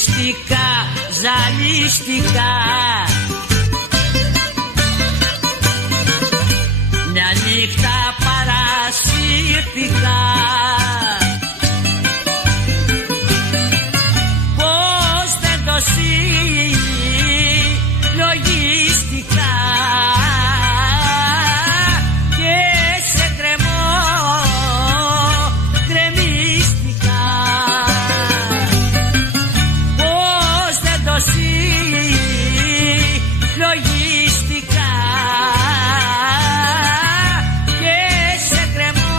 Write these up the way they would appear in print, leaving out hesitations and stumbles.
ζαλίστηκα, ζαλίστηκα. Μια νύχτα παρασύρθηκα. Πώς δεν το συλλογίστηκα και σε κρεμό κρεμίστηκα. Πώς δεν το συλλογίστηκα και σε κρεμό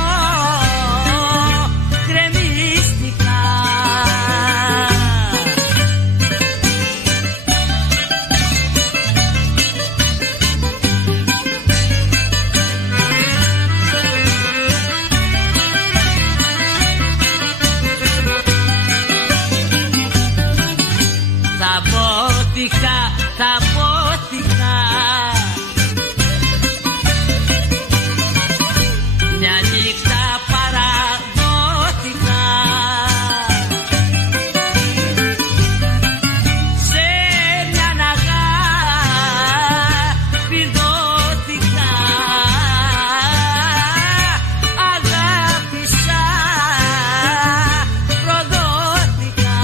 κρεμίστηκα. Θα πόθηκα, μια νύχτα παραδόθηκα. Σε μια αγάπη δόθηκα. Αγάπησα, προδόθηκα.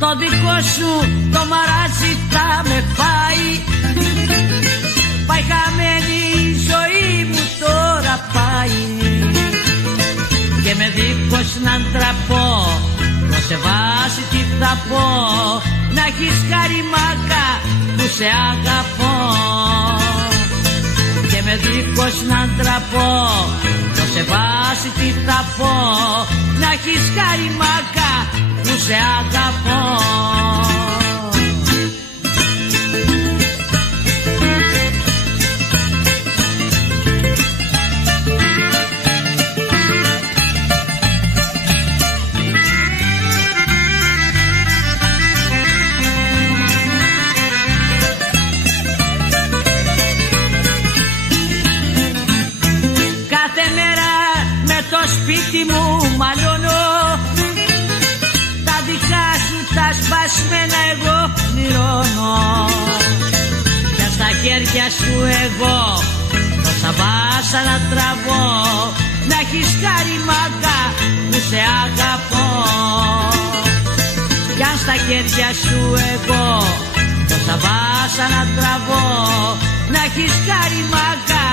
Το δικό σου το μαράζι θα με πάει. Πάει χαμένη η ζωή μου τώρα πάει. Και με δίχως να ντραπώ, να σε βάσει τι θα πω. Να έχεις χαριμάκα που σε αγαπώ. Και με δίχως να ντραπώ, να σε βάσει τι θα πω. Να έχεις χαριμάκα που σε αγαπώ. Κάθε μέρα με το σπίτι μου μαλώνω. Τα δικά σου τα σπασμένα εγώ πληρώνω. Και στα χέρια σου εγώ τόσα βάσανα τραβώ. Να έχεις χαριμάκα που σε αγαπώ. Κι αν στα χέρια σου εγώ τόσα βάσανα τραβώ. Να έχεις χαριμάκα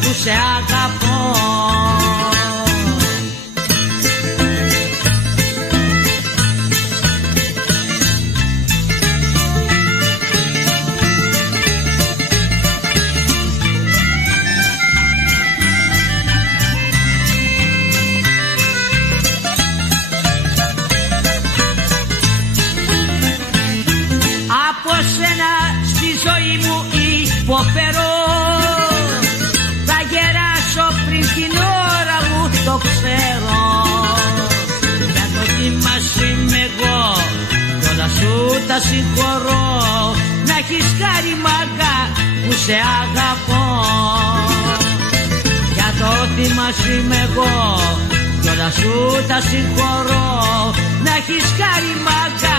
που σε αγαπώ. Από σένα στη ζωή μου υποφέρω. Θα γεράσω πριν την ώρα μου, το ξέρω. Για το θύμα σου είμαι εγώ, κι όλα σου τα συγχωρώ. Να έχεις χαριμάκα που σε αγαπώ. Για το θύμα σου είμαι εγώ, κι όλα σου τα συγχωρώ. Να έχεις χαριμάκα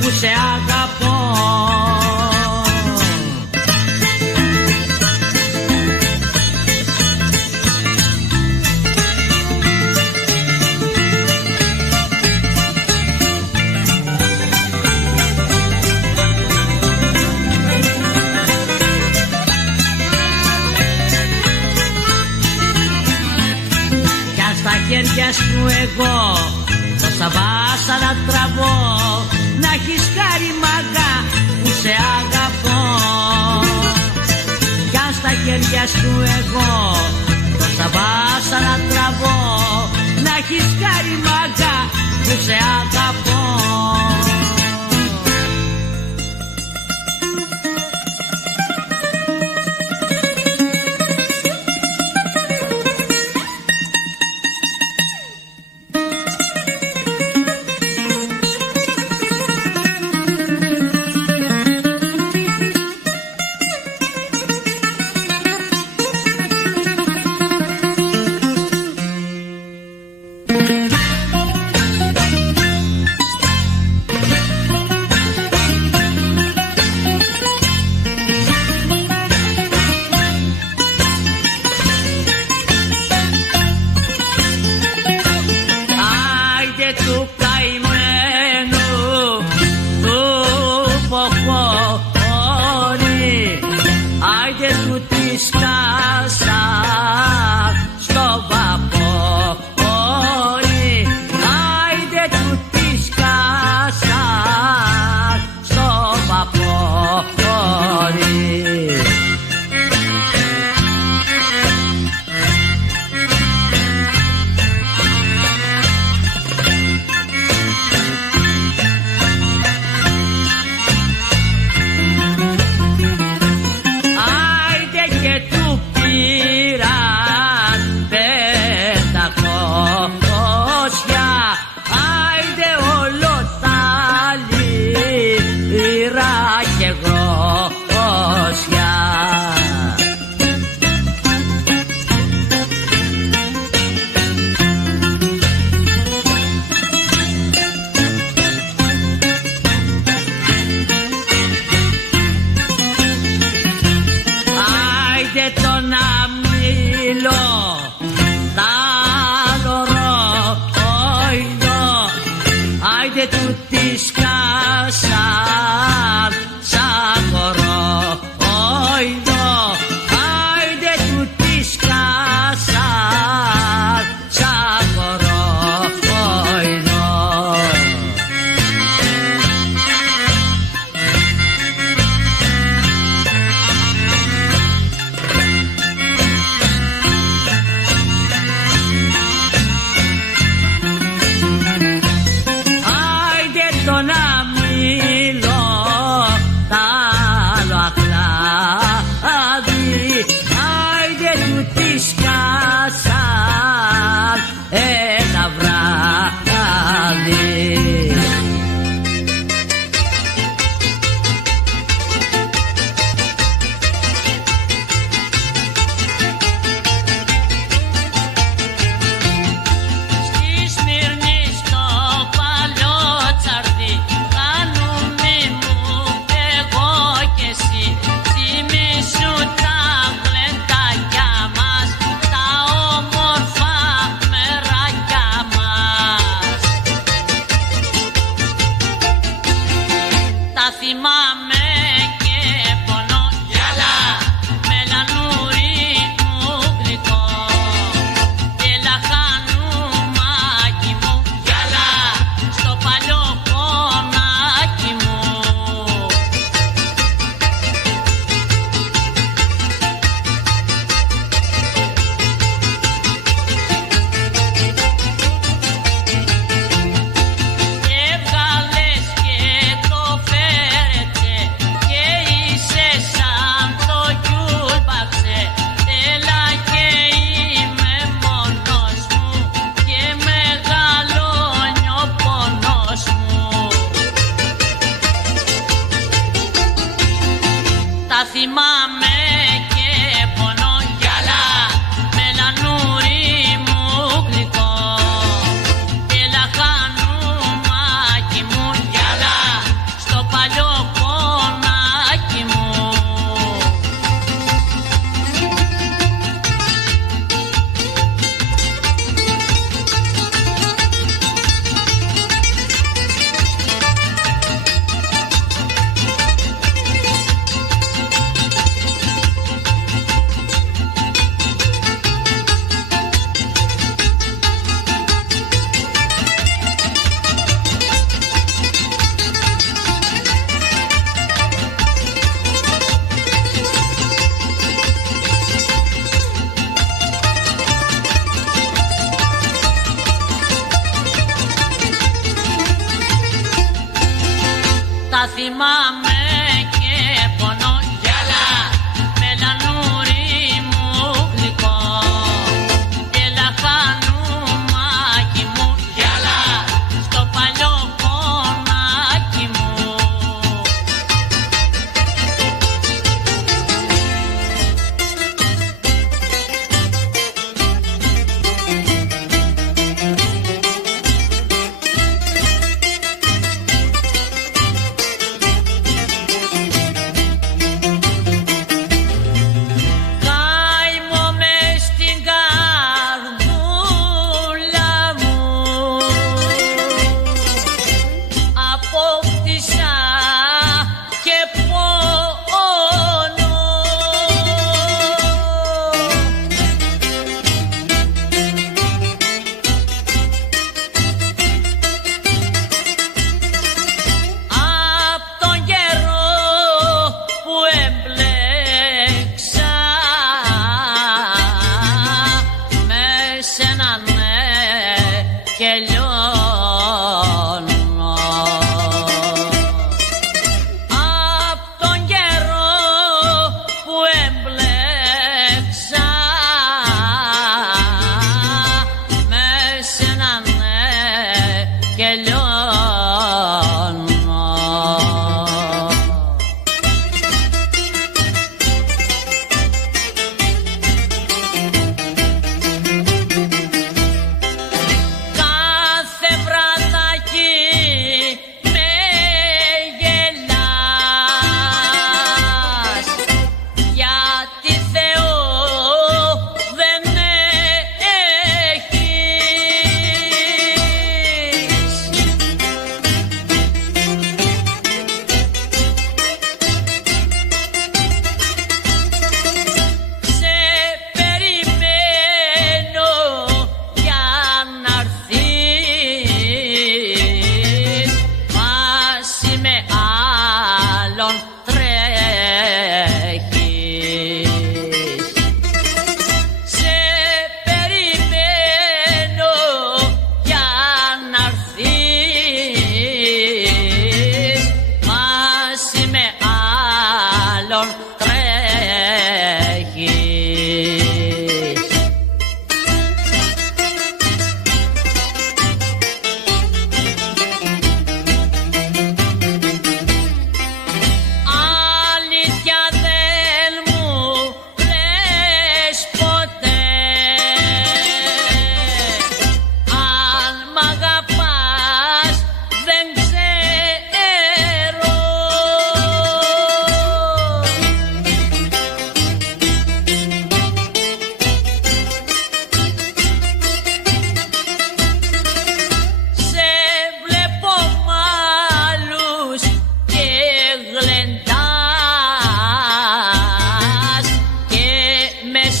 που σε αγαπώ. Στα χέρια σου εγώ τόσα βάσανα τραβώ. Να έχεις χαριμάκα που σε αγαπώ. Κι αν στα χέρια χέρια σου εγώ τόσα βάσα να τραβώ, να έχεις χάρη μάγκα που σε αγαπώ.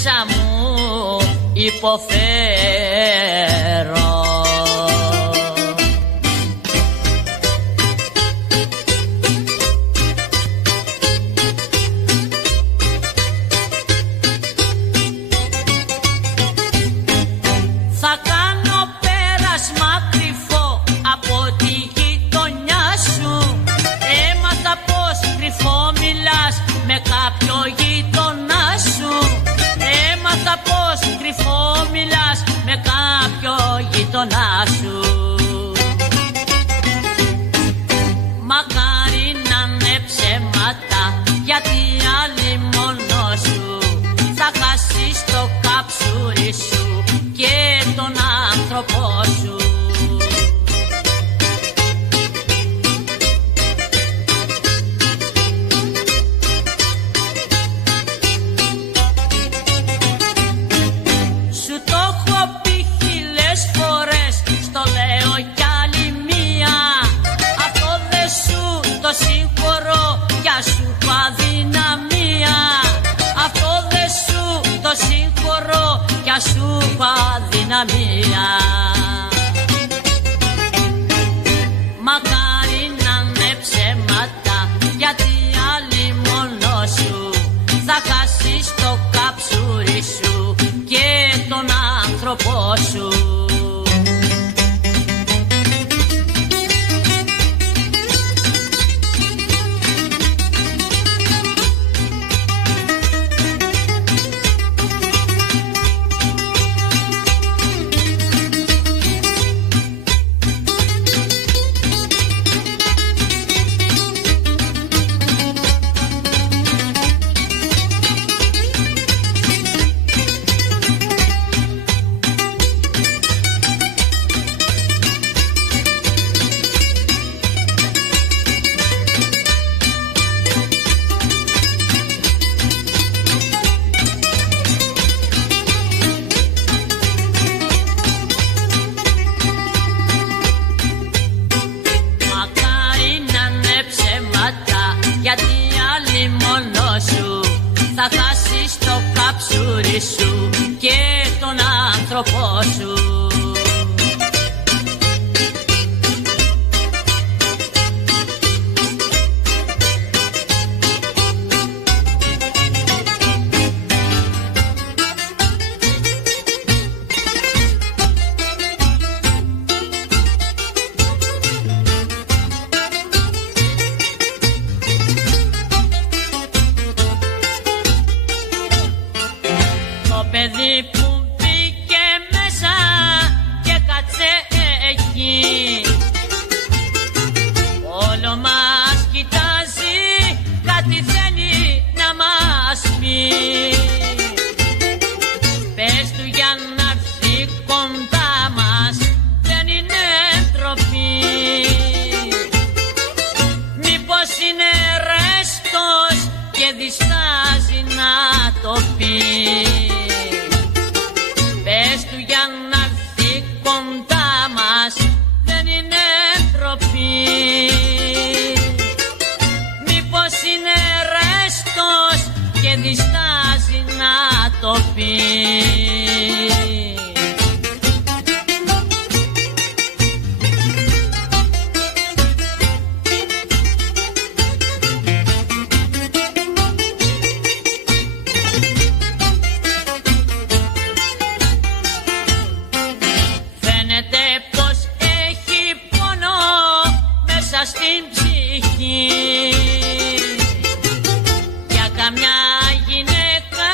μέσα μου υποφέρω. Θα κάνω πέρασμα κρυφό από τη γειτονιά σου. Έμαθα πως κρυφό μιλάς με κάποιο γειτονά σου. Έμαθα πως κρυφό μιλάς με κάποιο γειτονά σου. Μακάρι να είναι ψέματα, γιατί άλλη μόνο σου θα χάσεις το καψούρι σου και τον άνθρωπό σου. Σου το έχω πει χίλιες φορές, στο λέω κι άλλη μία. Αυτό δε σου το συγχωρώ, για σου έχω αδυναμία. Αυτό δε σου το συγχωρώ, για σου έχω αδυναμία. Μακάρι να είναι ψέματα, γιατί άλλη μόνο σου θα χάσεις το καψούρι σου και τον άνθρωπό σου. Γιατί άλλη μόνο σου θα χάσεις το καψούρι σου και τον άνθρωπό σου. Παιδί που μπήκε μέσα και κάτσε εκεί, όλο μας κοιτάζει, κάτι θέλει να μας πει. Πες του για να έρθει κοντά μας, δεν είναι ντροπή. Μήπως είναι ρέστος και διστάζει να το πει. Πες του για να έρθει κοντά μας, δεν είναι ντροπή. Μήπως είναι ρέστος και διστάζει να το πει. Στην ψυχή για καμιά γυναίκα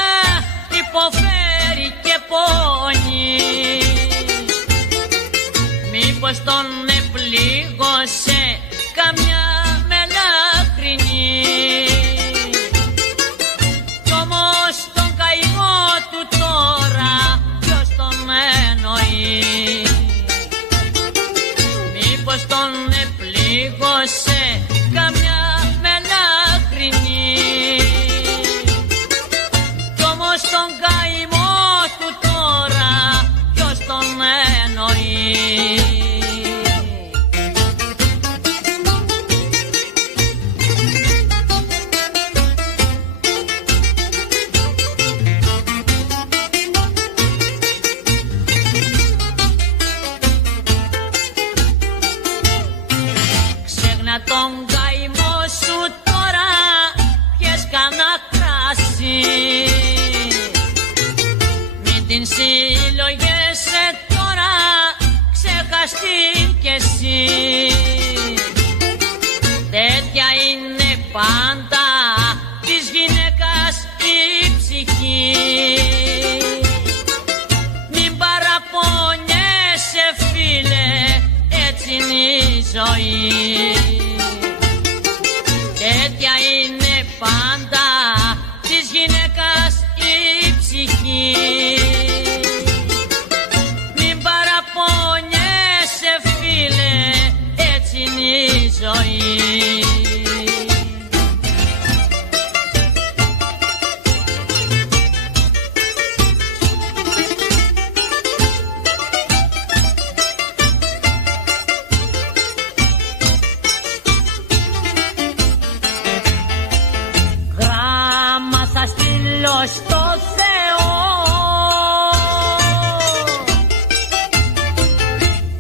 υποφέρει και πονεί. Μήπως τον επλήγωσε καμιά μελαχρινή, κι όμως τον καημό του τώρα ποιος τον εννοεί. Μήπως τον επλήγωσε καμιά μελαχρινή, κι όμως τον καημό του τώρα ποιος τον εννοεί. Μην συλλογέσαι τώρα, ξεχαστεί κι εσύ. Τέτοια είναι πάντα της γυναίκας η ψυχή. Μην παραπονιέσαι φίλε, έτσι είναι η ζωή. Τέτοια είναι πάντα της γυναίκας η ψυχή. Μην παραπονιέσαι φίλε, έτσι είναι η ζωή. Γράμμα θα στείλω στο Θεό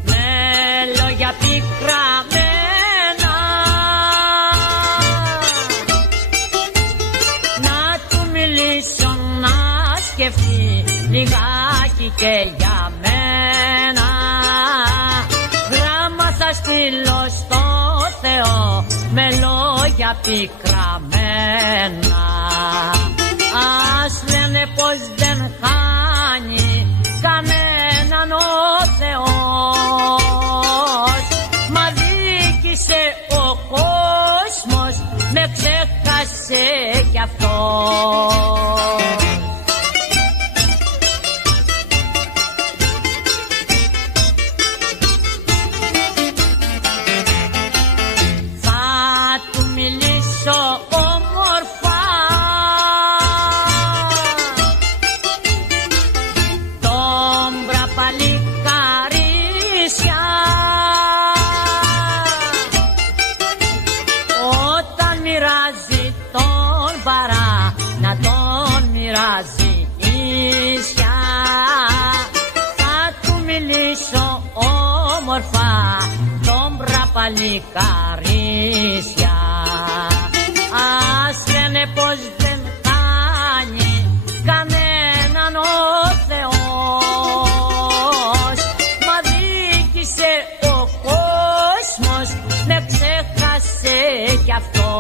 με λόγια πικραμένα, να του μιλήσω να σκεφτεί λιγάκι και για μένα. Γράμμα θα στείλω στο Θεό με λόγια πικραμένα. Ας λένε πως δεν χάνει κανέναν ο Θεός, μα δίκησε ο κόσμος, με ξέχασε κι αυτός. Θα του μιλήσω όμορφα, τον μπραπαλικαρίσια, όταν μοιράζει τον παρά, να τον μοιράζει ίσια. Θα του μιλήσω όμορφα, τον μπραπαλικαρίσια. Ας λένε πως δεν χάνει κανέναν ο Θεός, μα δίκησε ο κόσμος, με ξέχασε κι αυτός.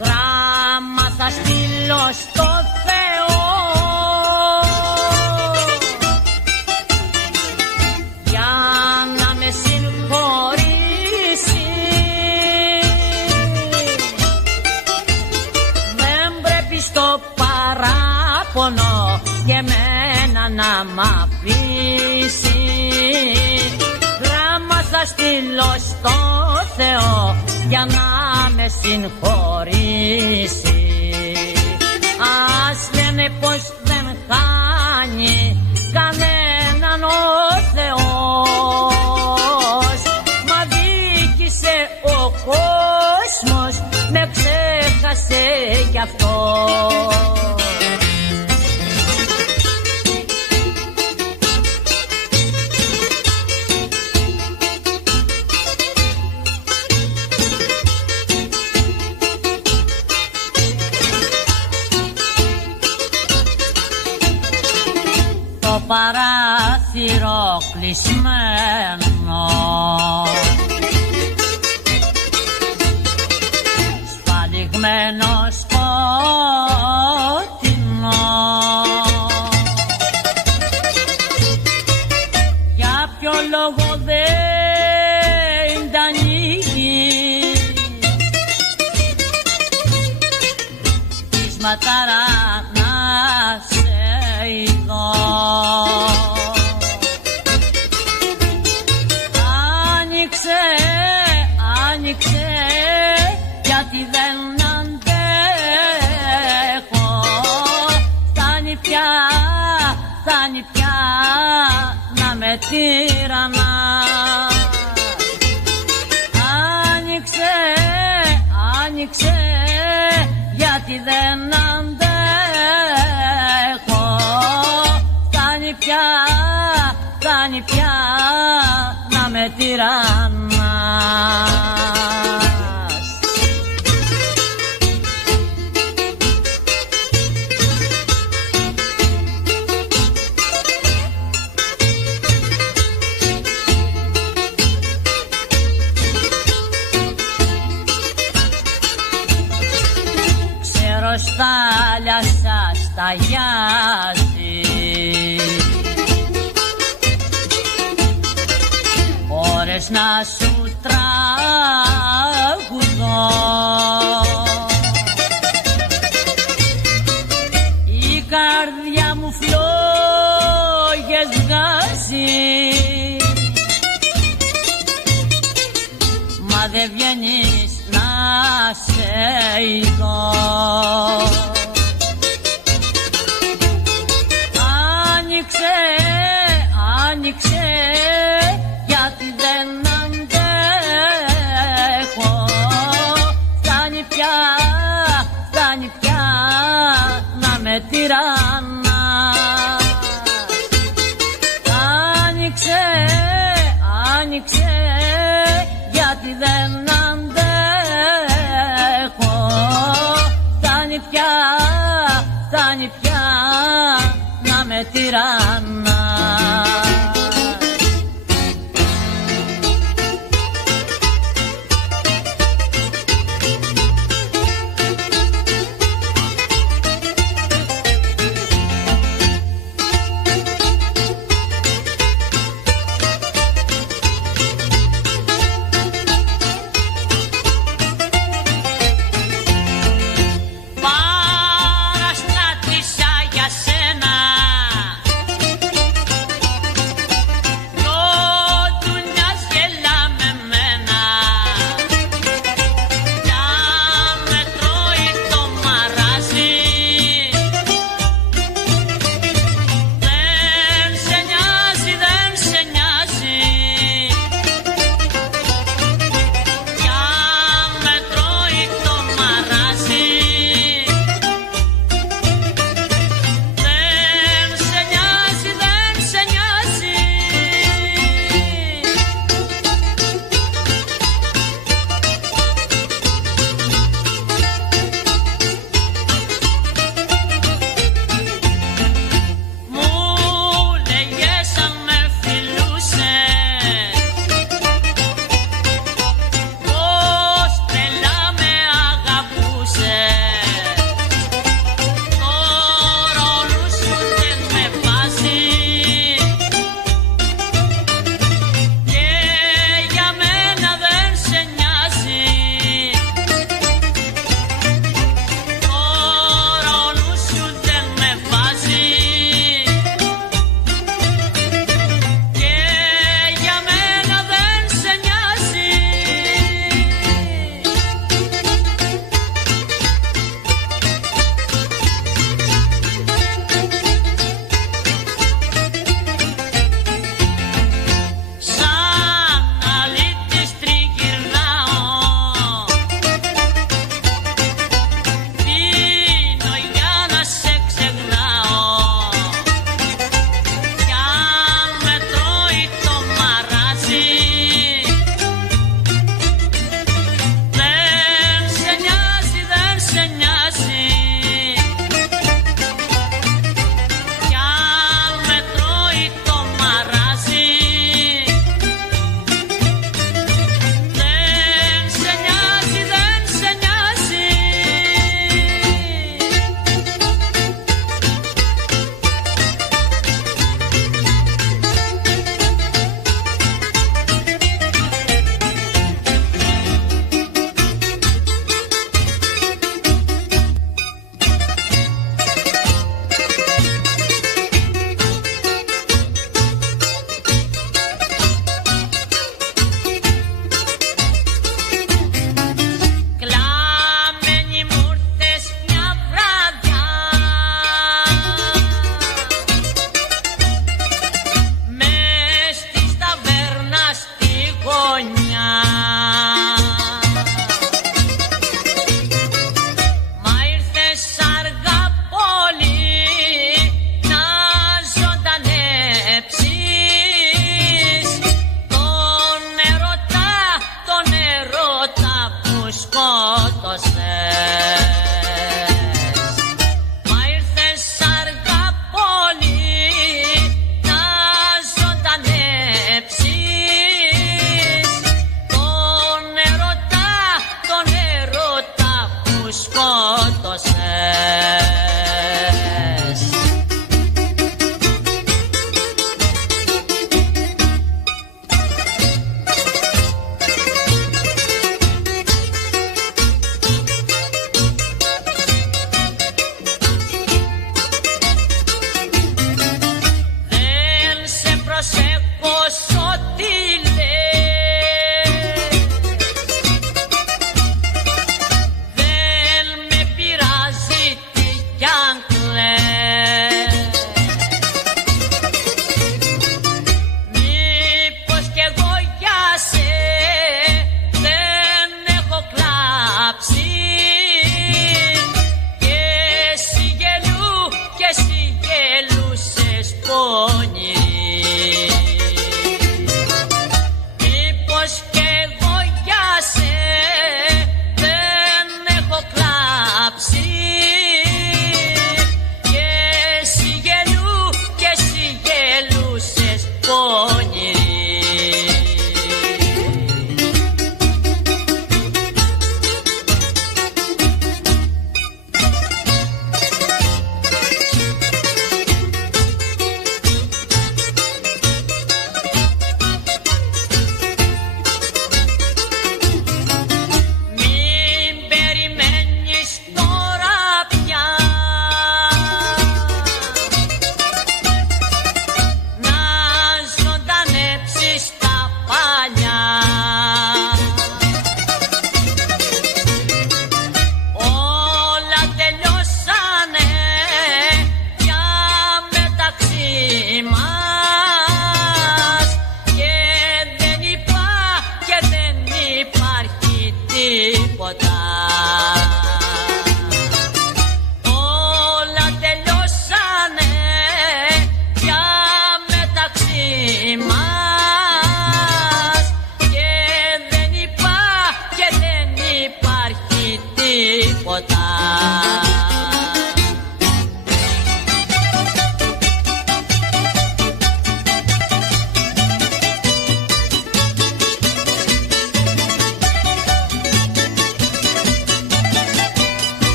Γράμμα θα στείλω στο Θεό για να με συγχωρήσει. Δεν πρέπει στο παράπονο και εμένα να μ' αφήσει. Γράμμα θα στείλω στο Θεό για να με συγχωρήσει. Ας λένε πως δεν χάνει κανέναν ο Θεός, μα δίκησε ο κόσμος, με ξέχασε κι αυτός. Το παράθυρο κλεισμένο, σπαλιγμένο σκότεινο. Για ποιο λόγο δεν τα ανοίγει της ματάρα να σε ειδώ. Άνοιξε, γιατί δεν αντέχω. Φτάνει πια να με τυραννάς. Άνοιξε, γιατί δεν αντέχω. Φτάνει πια να με τυραννάς. θες να σου τραγουδώ. Η καρδιά μου φλόγες βγάζει, μα δεν βγαίνεις να σε ειδώ. Άνοιξε, άνοιξε, γιατί δεν αντέχω. Φτάνει πια, φτάνει πια να με τυραννάς. Άνοιξε, άνοιξε, γιατί δεν αντέχω. Φτάνει πια, φτάνει πια να με τυραννάς.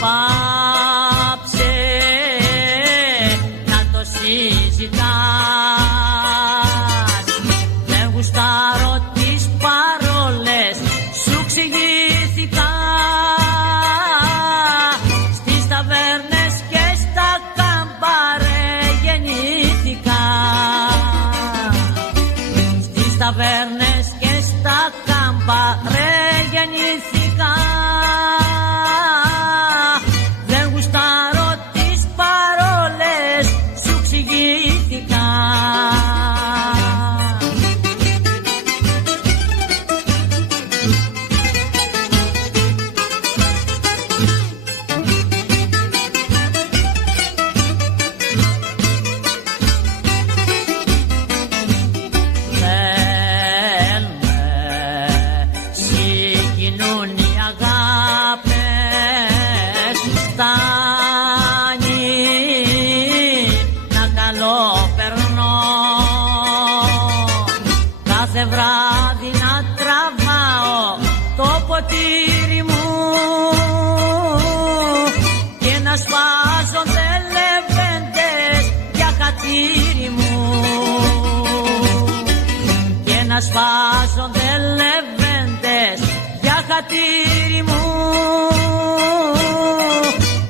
πάψε να το συζητάς. Δεν γουστάρω τις παρόλες, σου εξηγήθηκα. Στις ταβέρνες και στα κάμπαρε γεννήθηκα. Στις ταβέρνες και στα κάμπαρε γεννήθηκα. Δεν γουστάρω τις παρόλες, σου εξηγήθηκα. Κάθε βράδυ να τραβάω το ποτήρι μου και να σφάζονται λεβέντες για χατήρι μου, και να σφάζονται λεβέντες για χατήρι μου.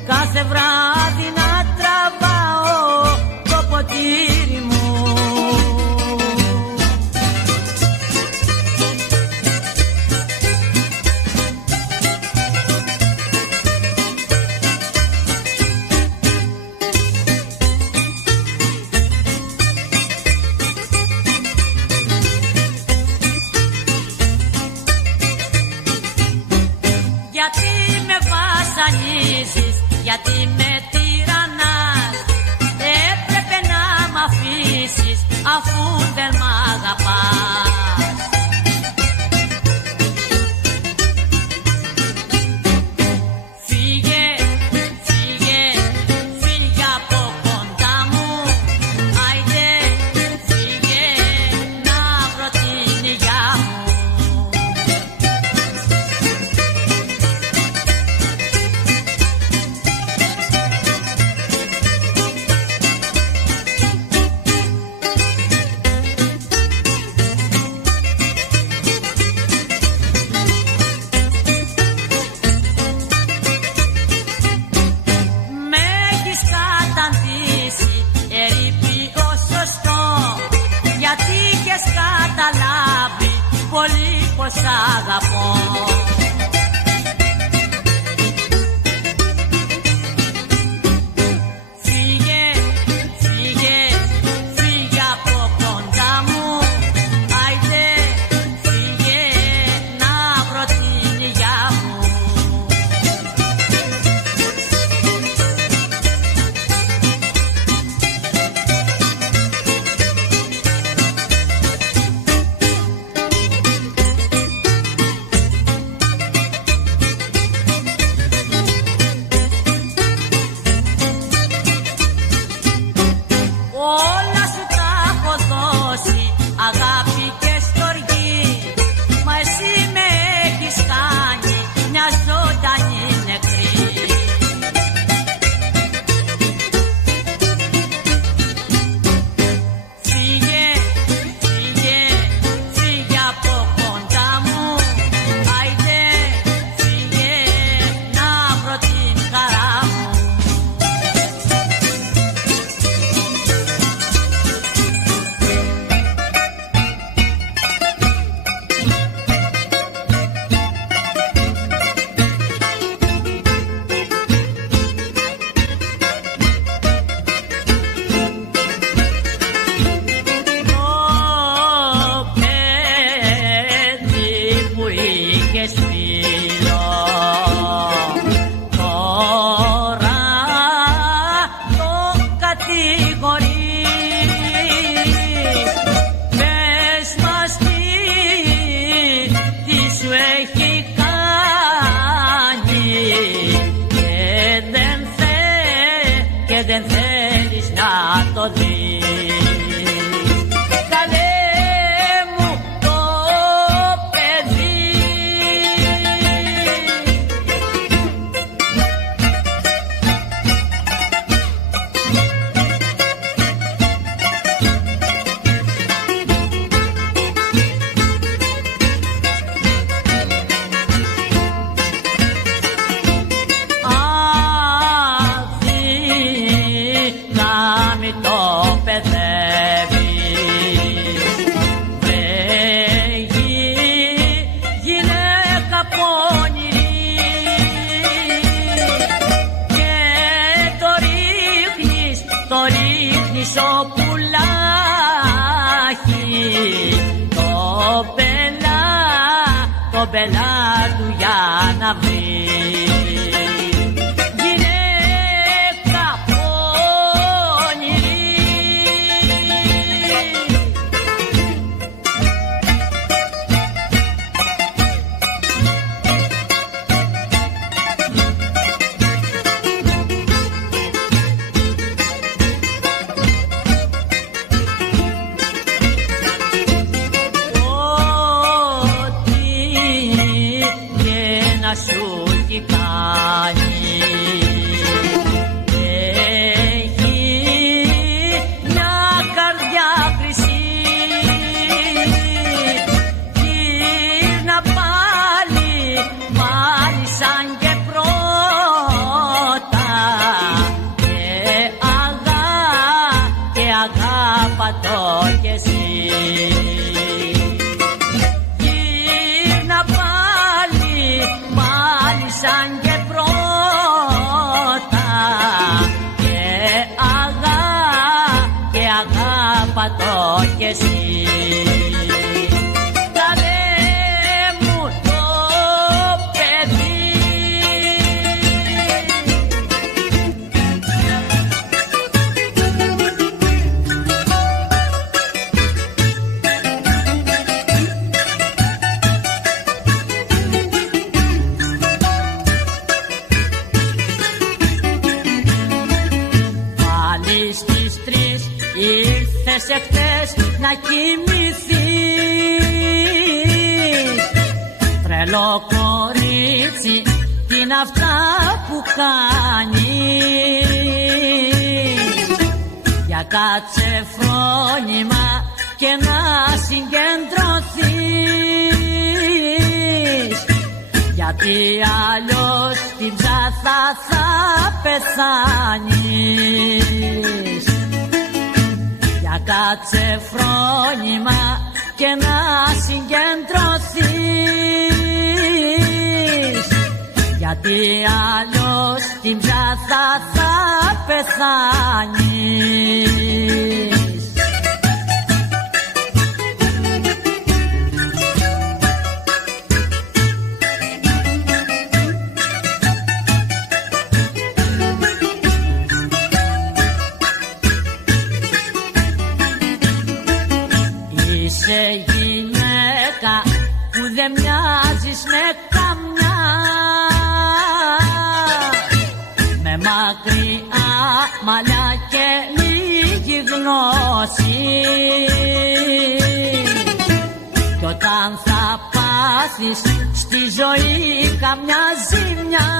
Κάθε βράδυ να τραβάω το ποτήρι μου. Γιατί με βασανίζεις, γιατί με τυραννάς, έπρεπε να μ' αφήσεις αφού δεν μ' αγαπάς. Φύγε, φύγε, φύγε από κοντά μου, άιντε φύγε να βρω την υγειά μου. κομπελά του για να βρει. Και εσύ καλέ μου το παιδί. Πάλι στις 3 ήρθες εχθές να κοιμηθείς. Τρελό κορίτσι, τι είναι αυτά που κάνεις? Για κάτσε φρόνημα και να συγκεντρωθείς, γιατί αλλιώς την ψάθα θα πεθάνεις. Για κάτσε φρόνημα και να συγκεντρωθείς, γιατί αλλιώς την ψάθα θα πεθάνεις. Είσαι γυναίκα που δεν μοιάζεις με καμιά, με μακριά μαλλιά και λίγη γνώση, κι όταν θα πάθεις στη ζωή καμιά ζημιά,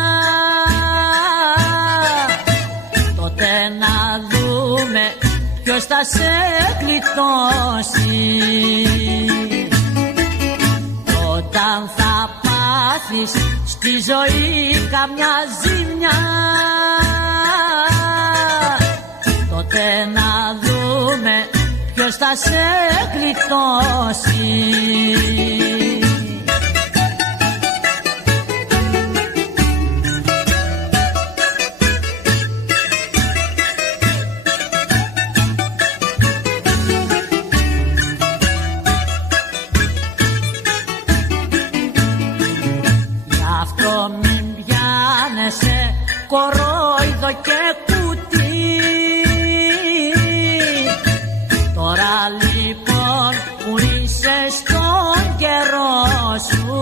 τότε να δούμε ποιος θα σε γλιτώσει. Όταν θα πάθεις στη ζωή καμιά ζημιά, τότε να δούμε ποιος θα σε γλιτώσει. Κορόιδο και κουτί. Τώρα λοιπόν που είσαι στον καιρό σου,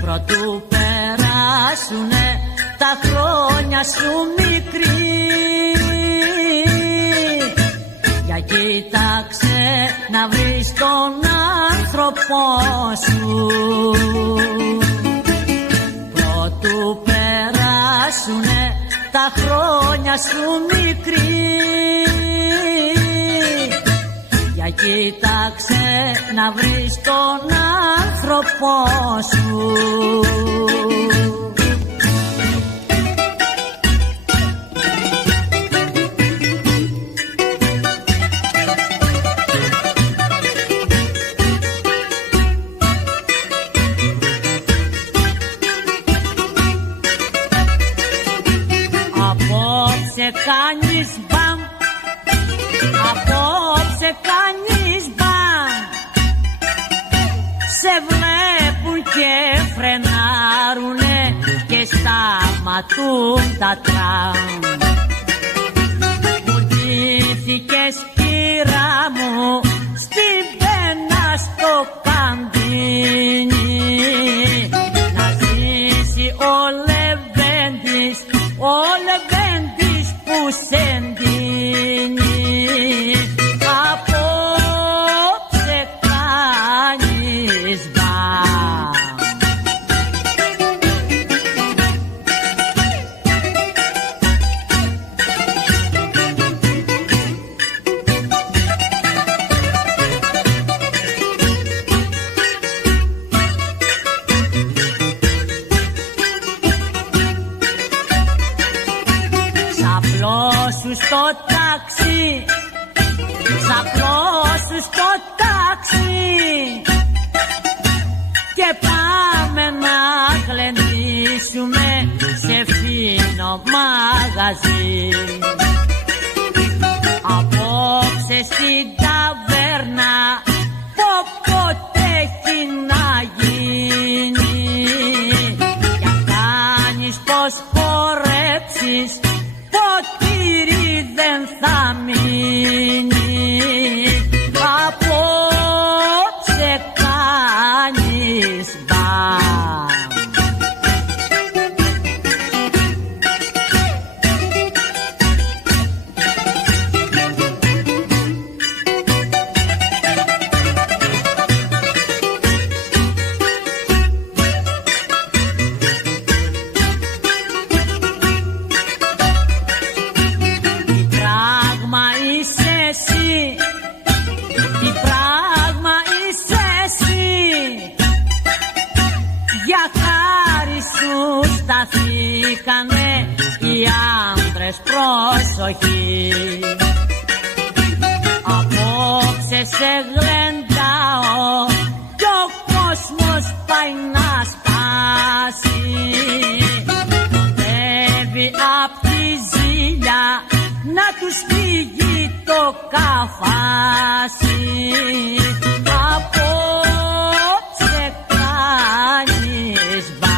προτού περάσουνε τα χρόνια σου μικρή, για κοίταξε να βρεις τον άνθρωπό σου. Του περάσουνε τα χρόνια σου μικρή, για κοίταξε να βρεις τον άνθρωπό σου. Κάνεις μπαμ, απόψε κάνεις μπαμ, και φρενάρουνε και σταματούν τα τραμ. Μου ντύθηκες πήρα μου στην πένα στο καντίνι, να ζήσει ο Λεβέντης που σε ντύνει. Απόψε κάνεις μπαμ. Ξαπλώσου στο ταξί, ξαπλώσου στο ταξί και πάμε να γλεντήσουμε σε φίνο μαγαζί. Απόψε στην ταβέρνα πότε έχει να γίνει, κι αν κάνεις πως χορέψεις ποτήρι δεν θα μείνει. Απόψε κάνεις μπαμ. Σταθήκανε οι άντρες, προσοχή. Απόψε σε γλεντάω κι ο κόσμος πάει να σπάσει. Κοντεύει απ' τη ζήλια να τους φύγει το καφάσι. Απόψε κάνεις μπαμ.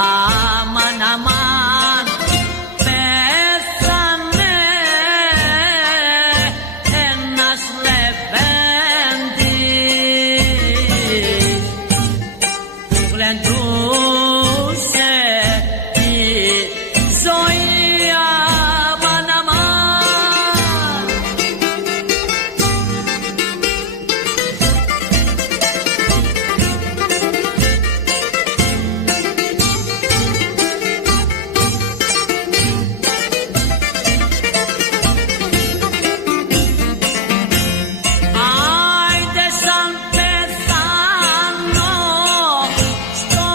Αμάν, αμάν, πέθανε ένας λεβέντης που γλεντούσε τη ζωή. Αμάν, αμάν. Άιντε σαν πεθάνω στο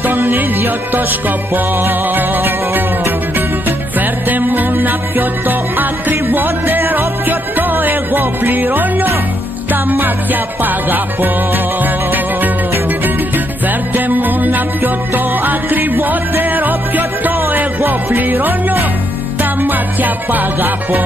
Στον ίδιο το σκοπό. Φέρτε μου να πιω το ακριβότερο πιωτό, εγώ πληρώνω, τα μάτια π' αγαπώ. Φέρτε μου να πιω το ακριβότερο πιωτό, εγώ πληρώνω, τα μάτια π' αγαπώ.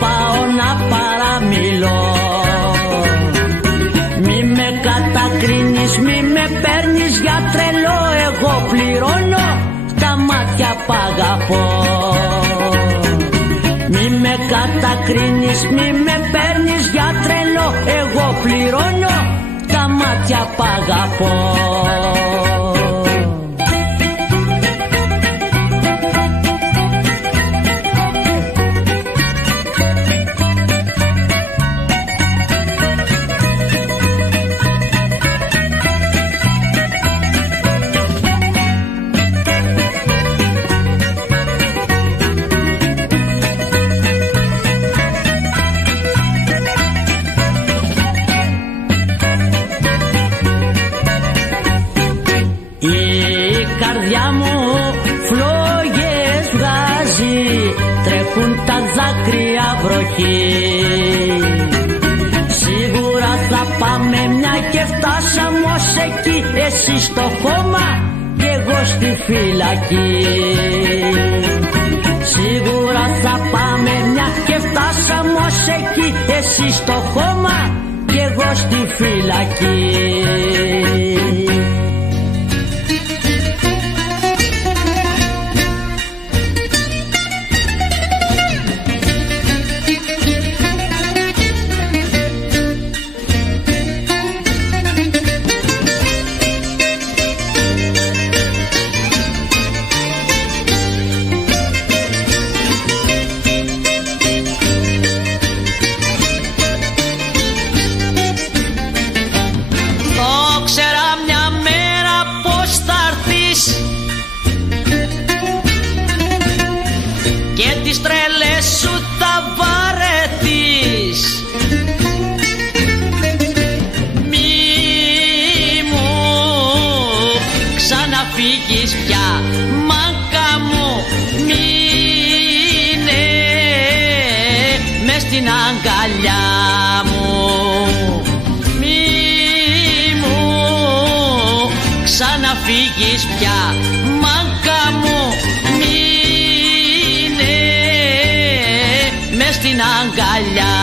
Πάω να παραμιλώ. Μη με κατακρίνεις, μη με παίρνεις για τρελό, εγώ πληρώνω, τα μάτια π' αγαπώ. Μη με κατακρίνεις, μη με παίρνεις για τρελό, εγώ πληρώνω, τα μάτια π' αγαπώ. Τα δάκρυα βροχή. Σίγουρα θα πάμε μια και φτάσαμε ως εκεί, εσύ στο κόμμα και εγώ στη φυλακή. Σίγουρα θα πάμε μια και φτάσαμε ως εκεί, εσύ στο κόμμα και εγώ στη φυλακή. φύγεις πια, μάκα μου, μείνε μες στην αγκαλιά μου. Μη μου ξαναφύγεις πια, μάκα μου, μείνε στην αγκαλιά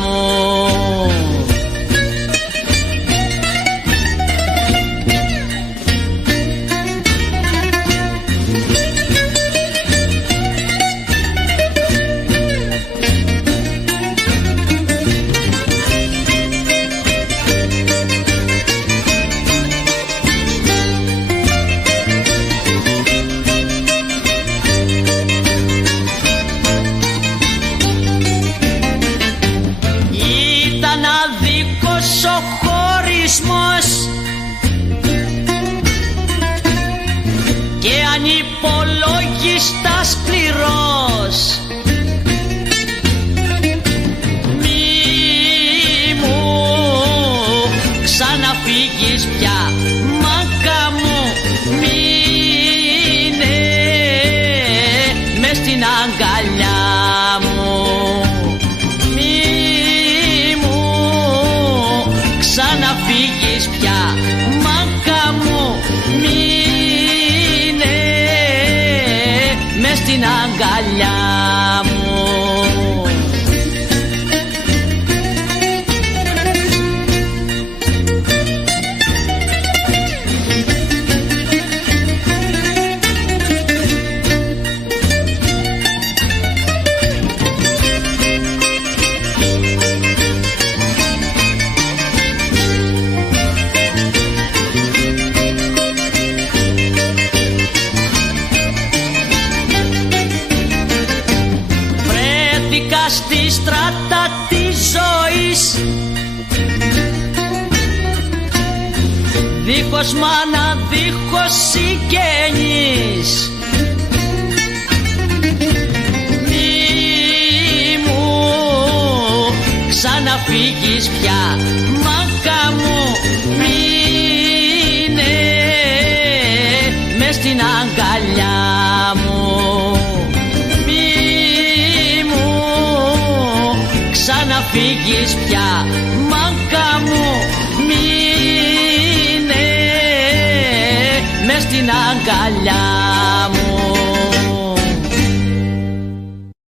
μου. Ο χωρισμός και ανυπολόγιστα σκληρός. Μη μου ξαναφύγεις πια, μάκα μου, μείνε μες στην αγκαλιά μου. Ξαναφύγεις πια, μάκα μου, μείνε μες στην αγκαλιά μου. Στη στράτα της ζωής, δίχως μάνα, δίχως συγγενείς. Μη μου ξαναφύγεις πια, μάκα μου, μείνε μες στην αγκαλιά μου. Ξαναφύγεις πια, μάκα μου, μείνε μες στην αγκαλιά μου.